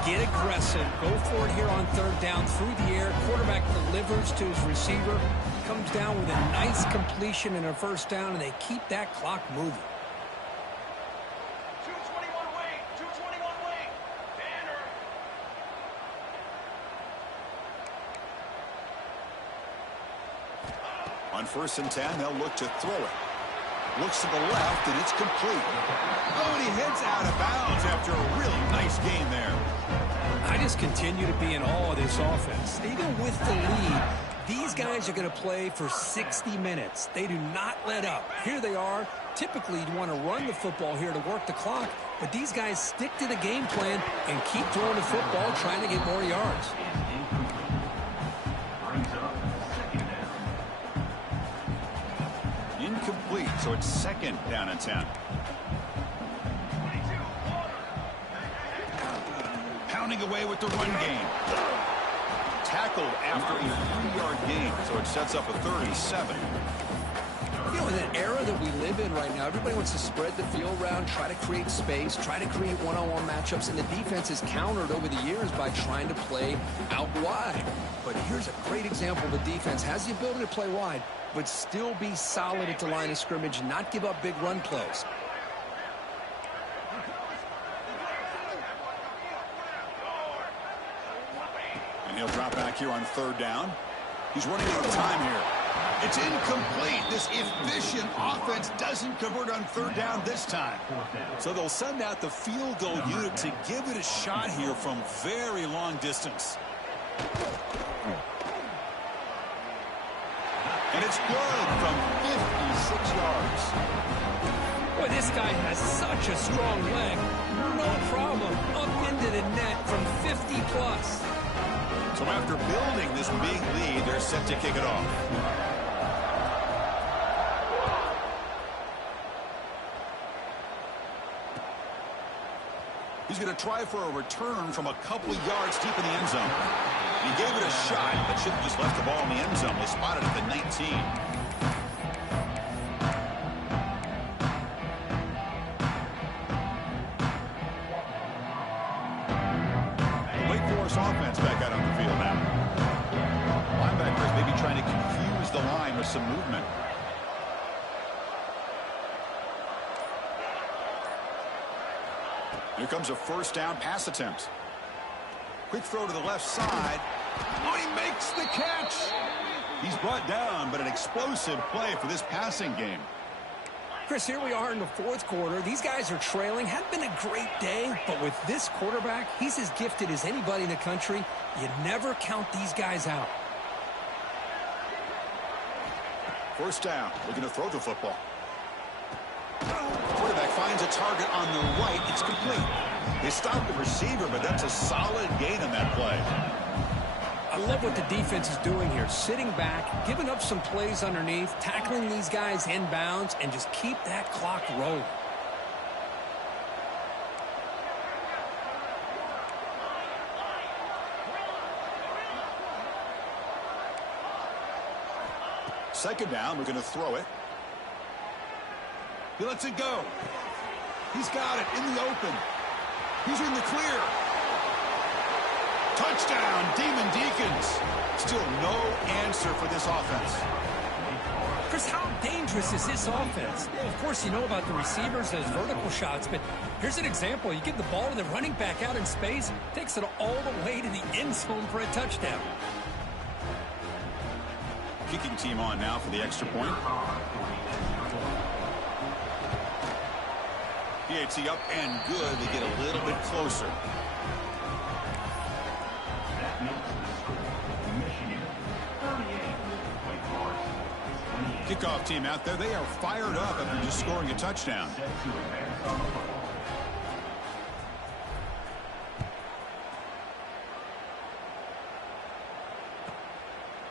Get aggressive. Go for it here on third down through the air. Quarterback delivers to his receiver. Comes down with a nice completion and a first down, and they keep that clock moving. 221 away. 221 away. Banner. On 1st and 10, they'll look to throw it. Looks to the left, and it's complete. Oh, and he heads out of bounds after a really nice game there. I just continue to be in awe of this offense. Even with the lead, these guys are going to play for 60 minutes. They do not let up. Here they are. Typically, you'd want to run the football here to work the clock, but these guys stick to the game plan and keep throwing the football, trying to get more yards. Incomplete, so it's 2nd down and 10. Pounding away with the run game. Tackled after a 3-yard gain, so it sets up a 37. You know, in that era that we live in right now, everybody wants to spread the field around, try to create space, try to create one-on-one matchups, and the defense is countered over the years by trying to play out wide. But here's a great example. The defense has the ability to play wide, but still be solid at the line of scrimmage and not give up big run plays. And he'll drop back here on 3rd down. He's running out of time here. It's incomplete. This efficient offense doesn't convert on 3rd down this time. So they'll send out the field goal unit to give it a shot here from very long distance. And it's good from 56 yards. Boy, this guy has such a strong leg. No problem. Up into the net from 50 plus. So after building this big lead, they're set to kick it off. He's going to try for a return from a couple yards deep in the end zone. He gave it a shot, but should have just left the ball in the end zone. They spotted at the 19. Offense back out on the field now. Linebackers maybe trying to confuse the line with some movement. Here comes a first down pass attempt. Quick throw to the left side. Oh, he makes the catch. He's brought down, but an explosive play for this passing game. Chris, here we are in the fourth quarter. These guys are trailing. Hadn't been a great day, but with this quarterback, he's as gifted as anybody in the country. You never count these guys out. First down. Looking to throw the football. Quarterback finds a target on the right. It's complete. They stopped the receiver, but that's a solid gain on that play. I love what the defense is doing here. Sitting back, giving up some plays underneath, tackling these guys inbounds, and just keep that clock rolling. Second down, we're going to throw it. He lets it go. He's got it in the open. He's in the clear. Touchdown, Demon Deacons. Still no answer for this offense. Chris, how dangerous is this offense? Well, of course, you know about the receivers, those vertical shots, but here's an example. You give the ball to the running back out in space, takes it all the way to the end zone for a touchdown. Kicking team on now for the extra point. PAT up and good. They get a little bit closer. Kickoff team out there. They are fired up after just scoring a touchdown.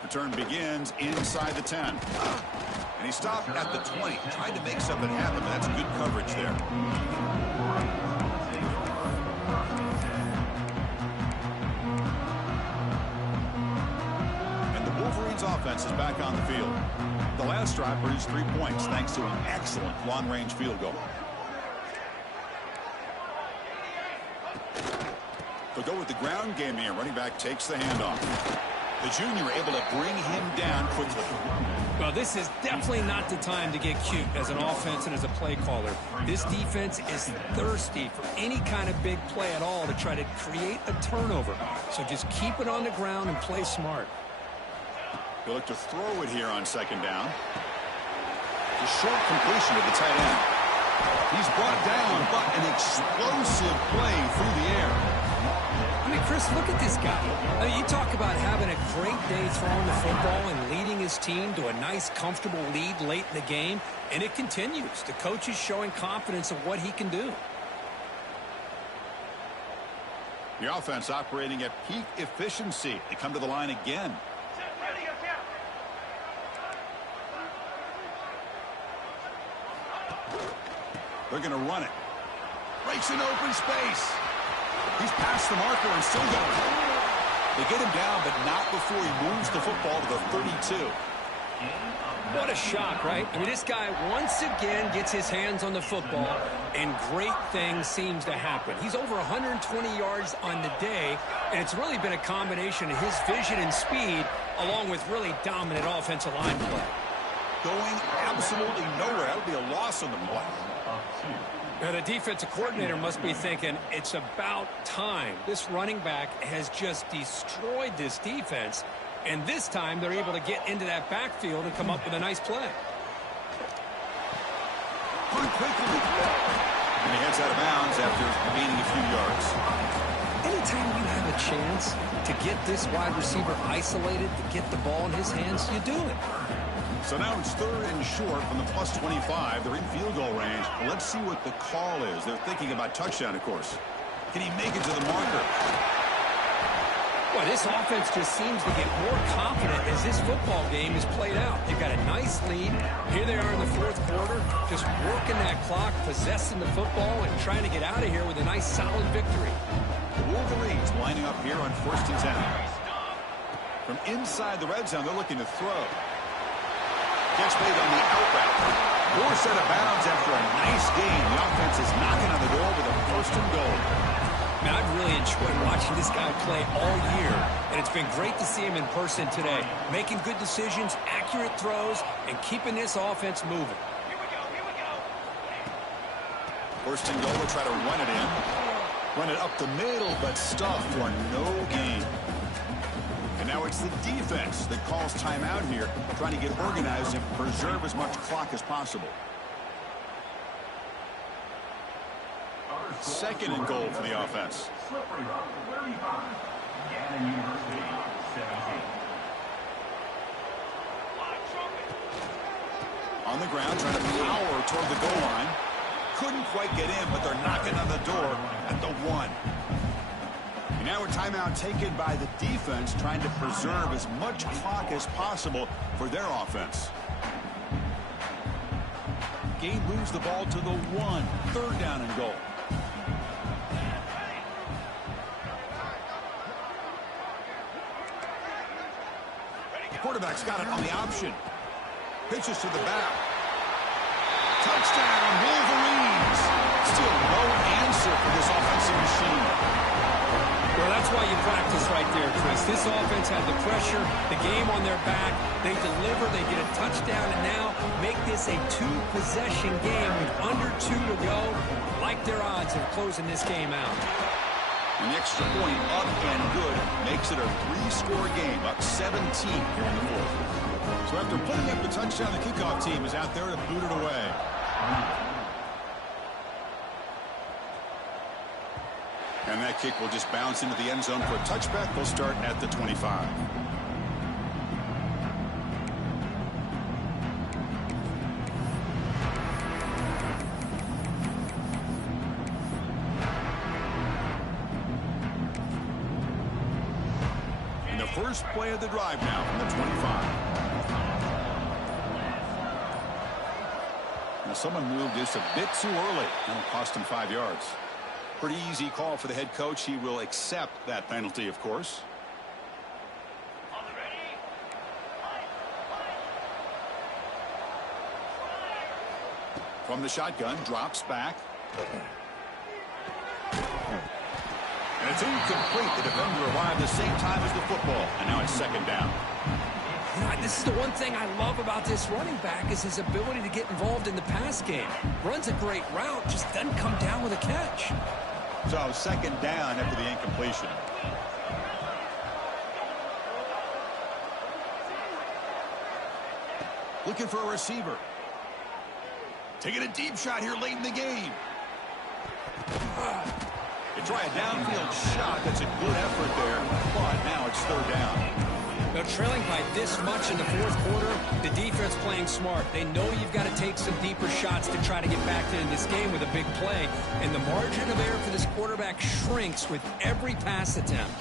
Return begins inside the 10. And he stopped at the 20. Tried to make something happen, but that's good coverage there. And the Wolverines offense is back on the field. The last drive produced 3 points thanks to an excellent long-range field goal. They'll go with the ground game here. Running back takes the handoff. The junior able to bring him down quickly. Well, this is definitely not the time to get cute as an offense and as a play caller. This defense is thirsty for any kind of big play at all to try to create a turnover. So just keep it on the ground and play smart. They'll look to throw it here on second down. The short completion to the tight end. He's brought down, but an explosive play through the air. I mean, Chris, look at this guy. I mean, you talk about having a great day throwing the football and leading his team to a nice, comfortable lead late in the game, and it continues. The coach is showing confidence of what he can do. The offense operating at peak efficiency. They come to the line again. They're going to run it. Breaks an open space. He's past the marker and still going. They get him down, but not before he moves the football to the 32. What a shock, right? I mean, this guy once again gets his hands on the football, and great things seems to happen. He's over 120 yards on the day, and it's really been a combination of his vision and speed, along with really dominant offensive line play. Going absolutely nowhere. That'll be a loss on the play. Now, the defensive coordinator must be thinking, it's about time. This running back has just destroyed this defense, and this time they're able to get into that backfield and come up with a nice play. Quickly. And he heads out of bounds after gaining a few yards. Anytime you have a chance to get this wide receiver isolated, to get the ball in his hands, you do it. So now it's third and short from the plus 25. They're in field goal range. Let's see what the call is. They're thinking about touchdown, of course. Can he make it to the marker? Well, this offense just seems to get more confident as this football game is played out. They've got a nice lead. Here they are in the fourth quarter, just working that clock, possessing the football, and trying to get out of here with a nice, solid victory. The Wolverines lining up here on 1st and 10. From inside the red zone, they're looking to throw. Catch made on the out route. More set of bounds after a nice game. The offense is knocking on the door with a 1st and goal. Man, I've really enjoyed watching this guy play all year, and it's been great to see him in person today, making good decisions, accurate throws, and keeping this offense moving. Here we go, here we go. 1st and goal, we'll try to run it in. Run it up the middle, but stuffed for no gain. And now it's the defense that calls timeout here, trying to get organized and preserve as much clock as possible. 2nd and goal for the offense. Slippery route, 35. Gannon University, 17. On the ground, trying to power toward the goal line. Couldn't quite get in, but they're knocking on the door at the 1. And now a timeout taken by the defense, trying to preserve as much clock as possible for their offense. Gabe moves the ball to the 1. 3rd down and goal. Quarterback's got it on the option. Pitches to the back. Touchdown, Wolverines. Still no answer for this offensive machine. Well, that's why you practice right there, Chris. This offense had the pressure, the game on their back. They deliver, they get a touchdown, and now make this a 2-possession game with under 2 to go. Like their odds of closing this game out. An extra point up and good makes it a 3-score game, up 17 here in the 4th. So after putting up the touchdown, the kickoff team is out there to boot it away. And that kick will just bounce into the end zone for a touchback. They'll start at the 25. And the first play of the drive now from the 25. Now someone moved just a bit too early. That'll cost him 5 yards. Pretty easy call for the head coach. He will accept that penalty, of course. From the shotgun, drops back. And it's incomplete. The defender arrived the same time as the football. And now it's 2nd down. This is the one thing I love about this running back is his ability to get involved in the pass game. Runs a great route, just doesn't come down with a catch. So 2nd down after the incompletion. Looking for a receiver. Taking a deep shot here late in the game. They try a downfield shot. That's a good effort there. But now it's 3rd down. Now, trailing by this much in the 4th quarter, the defense playing smart. They know you've got to take some deeper shots to try to get back into this game with a big play. And the margin of error for this quarterback shrinks with every pass attempt.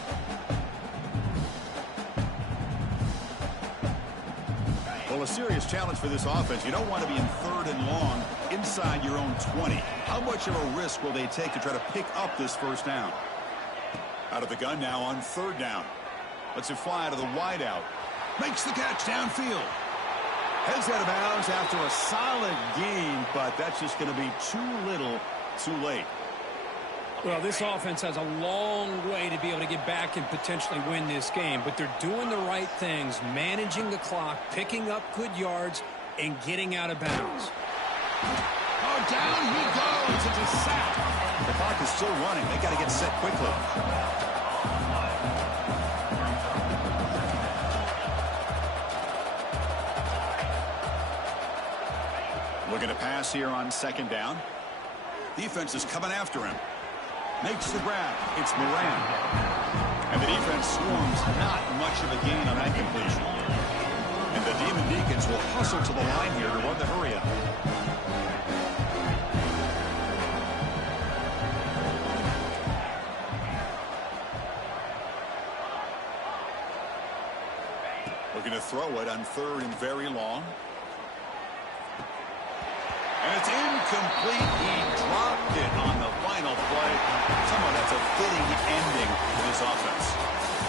Well, a serious challenge for this offense. You don't want to be in 3rd and long inside your own 20. How much of a risk will they take to try to pick up this 1st down? Out of the gun now on 3rd down. Lets it fly to the wideout. Makes the catch downfield. Heads out of bounds after a solid game, but that's just going to be too little, too late. Well, this offense has a long way to be able to get back and potentially win this game, but they're doing the right things, managing the clock, picking up good yards, and getting out of bounds. Oh, down he goes. It's a sack. The clock is still running. They got to get set quickly. Looking to pass here on 2nd down. Defense is coming after him. Makes the grab. It's Moran. And the defense swarms. Not much of a gain on that completion. And the Demon Deacons will hustle to the line here to run the hurry up. throw it on 3rd and very long. And it's incomplete. He dropped it on the final play. Somehow that's a fitting ending to this offense.